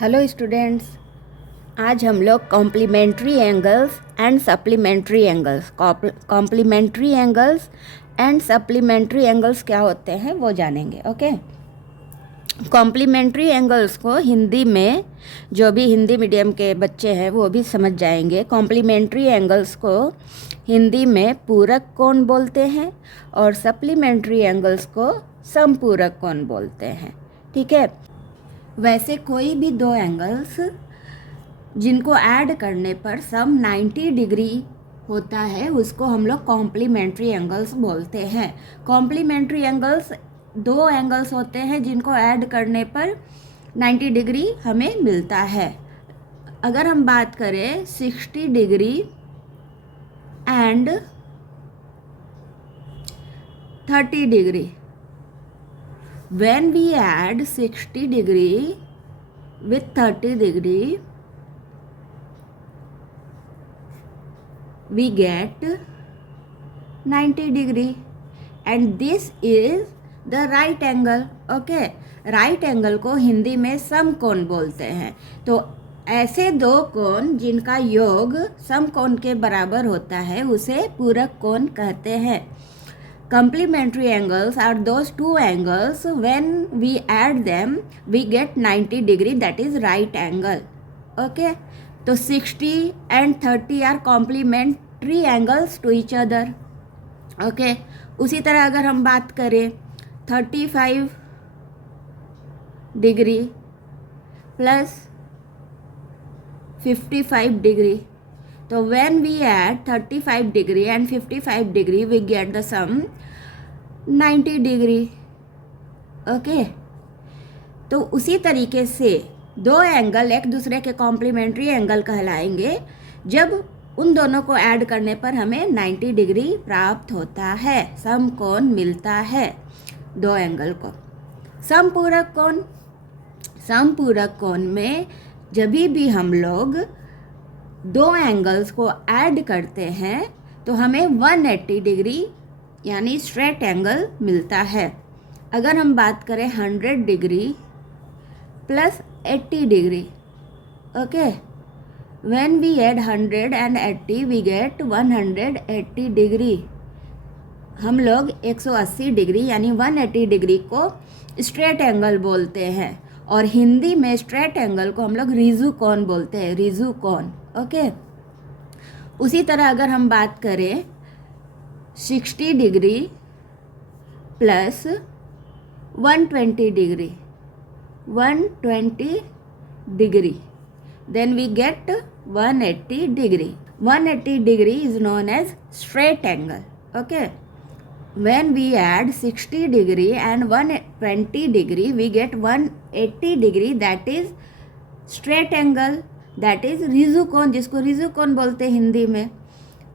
Hello students, आज हम लोग complementary angles and supplementary angles complementary angles and supplementary angles क्या होते हैं वो जानेंगे। ओके, कॉम्प्लीमेंट्री एंगल्स को हिंदी में जो भी हिंदी मीडियम के बच्चे हैं वो भी समझ जाएंगे। कॉम्प्लीमेंट्री एंगल्स को हिंदी में पूरक कोण बोलते हैं और सप्लीमेंट्री एंगल्स को समपूरक कोण बोलते हैं। ठीक है, वैसे कोई भी दो एंगल्स जिनको ऐड करने पर सम 90 डिग्री होता है उसको हम लोग कॉम्प्लीमेंट्री एंगल्स बोलते हैं। कॉम्प्लीमेंट्री एंगल्स दो एंगल्स होते हैं जिनको ऐड करने पर 90 डिग्री हमें मिलता है। अगर हम बात करें 60 degree and 30 degree, when we add 60 degree with 30 degree we get 90 degree and this is the right angle. okay, right angle को हिंदी में समकोण बोलते हैं। तो ऐसे दो कोण जिनका योग समकोण के बराबर होता है उसे पूरक कोण कहते हैं। Complementary angles are those two angles when we add them we get 90 degree, that is right angle. Okay, तो 60 and 30 are complementary angles to each other. Okay, उसी तरह अगर हम बात करें 35 डिग्री प्लस 55 डिग्री, तो when we add 35 degree and 55 degree we get the sum 90 degree. Okay, तो उसी तरीके से दो एंगल एक दूसरे के कॉम्प्लीमेंट्री एंगल कहलाएंगे जब उन दोनों को ऐड करने पर हमें 90 डिग्री प्राप्त होता है, समकोण मिलता है दो एंगल को। समपूरक कोण, समपूरक कोण में जब भी हम लोग दो एंगल्स को ऐड करते हैं तो हमें 180 डिग्री यानी स्ट्रेट एंगल मिलता है। अगर हम बात करें 100 degree plus 80 degree, okay, when we add 100 and 80 we get 180 degree. हम लोग 180 डिग्री यानी 180 डिग्री को स्ट्रेट एंगल बोलते हैं और हिंदी में स्ट्रेट एंगल को हम लोग रिजु कोण बोलते हैं, रिजु कोण। ओके, उसी तरह अगर हम बात करें 60 degree plus 120 degree, 120 degree, then we get 180 degree. 180 degree is known as straight angle. Okay, when we add 60 degree and 120 degree we get 180 degree, that is straight angle, that is Riju कोण, जिसको रिजु कोण बोलते हैं हिंदी में।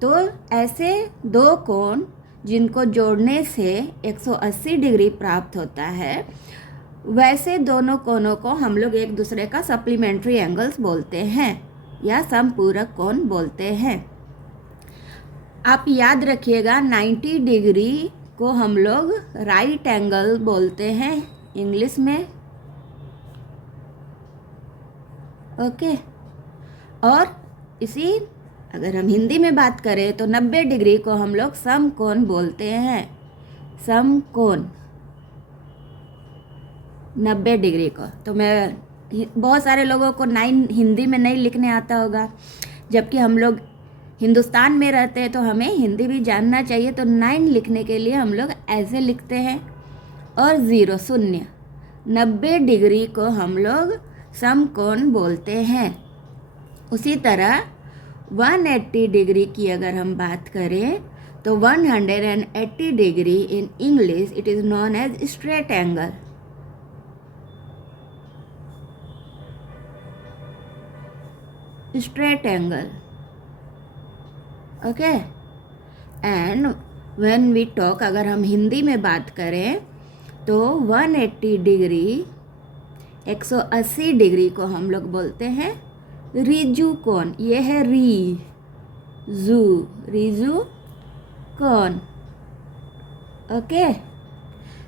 तो ऐसे दो कोण जिनको जोड़ने से 180 डिग्री प्राप्त होता है वैसे दोनों कोणों को हम लोग एक दूसरे का सप्लीमेंट्री एंगल्स बोलते हैं या समपूरक कोण बोलते हैं। आप याद रखिएगा 90 डिग्री को हम लोग राइट एंगल बोलते हैं इंग्लिश में। ओके, और इसी अगर हम हिंदी में बात करें तो 90 डिग्री को हम लोग समकोण बोलते हैं, समकोण 90 डिग्री को। तो मैं बहुत सारे लोगों को 9 हिंदी में नहीं लिखने आता होगा, जबकि हम लोग हिंदुस्तान में रहते हैं तो हमें हिंदी भी जानना चाहिए। तो 9 लिखने के लिए हम लोग ऐसे लिखते हैं और 0 शून्य। 90 डिग्री को हम लोग समकोण बोलते हैं। उसी तरह 180 डिग्री की अगर हम बात करें तो 180 degree in English it is known as straight angle. Straight angle, okay, and when we talk, अगर हम हिंदी में बात करें तो 180 डिग्री 180 डिग्री को हम लोग बोलते हैं रिजु कोण। ये है रिजु कोण। ओके,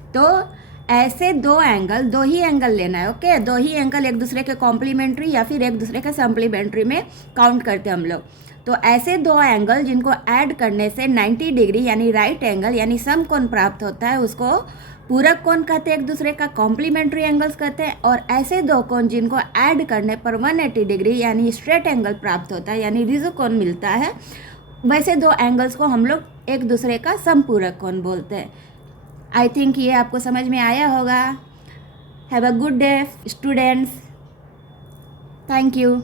तो ऐसे दो ही एंगल लेना है, ओके। दो ही एंगल एक दूसरे के कॉम्प्लीमेंट्री या फिर एक दूसरे के सप्लीमेंट्री में काउंट करते हैं हम लोग। तो ऐसे दो एंगल जिनको ऐड करने से 90 डिग्री यानी राइट एंगल यानी समकोण प्राप्त होता है, उसको पूरक कोण कहते हैं, एक दूसरे का कॉम्प्लीमेंट्री एंगल्स कहते हैं। और ऐसे दो कोण जिनको ऐड करने पर 180 डिग्री यानी स्ट्रेट एंगल प्राप्त होता है यानी ऋजु कोण मिलता है, वैसे दो एंगल्स को हम लोग एक दूसरे का समपूरक कोण बोलते हैं। आई थिंक ये आपको समझ में आया होगा। Have a good day students. Thank you.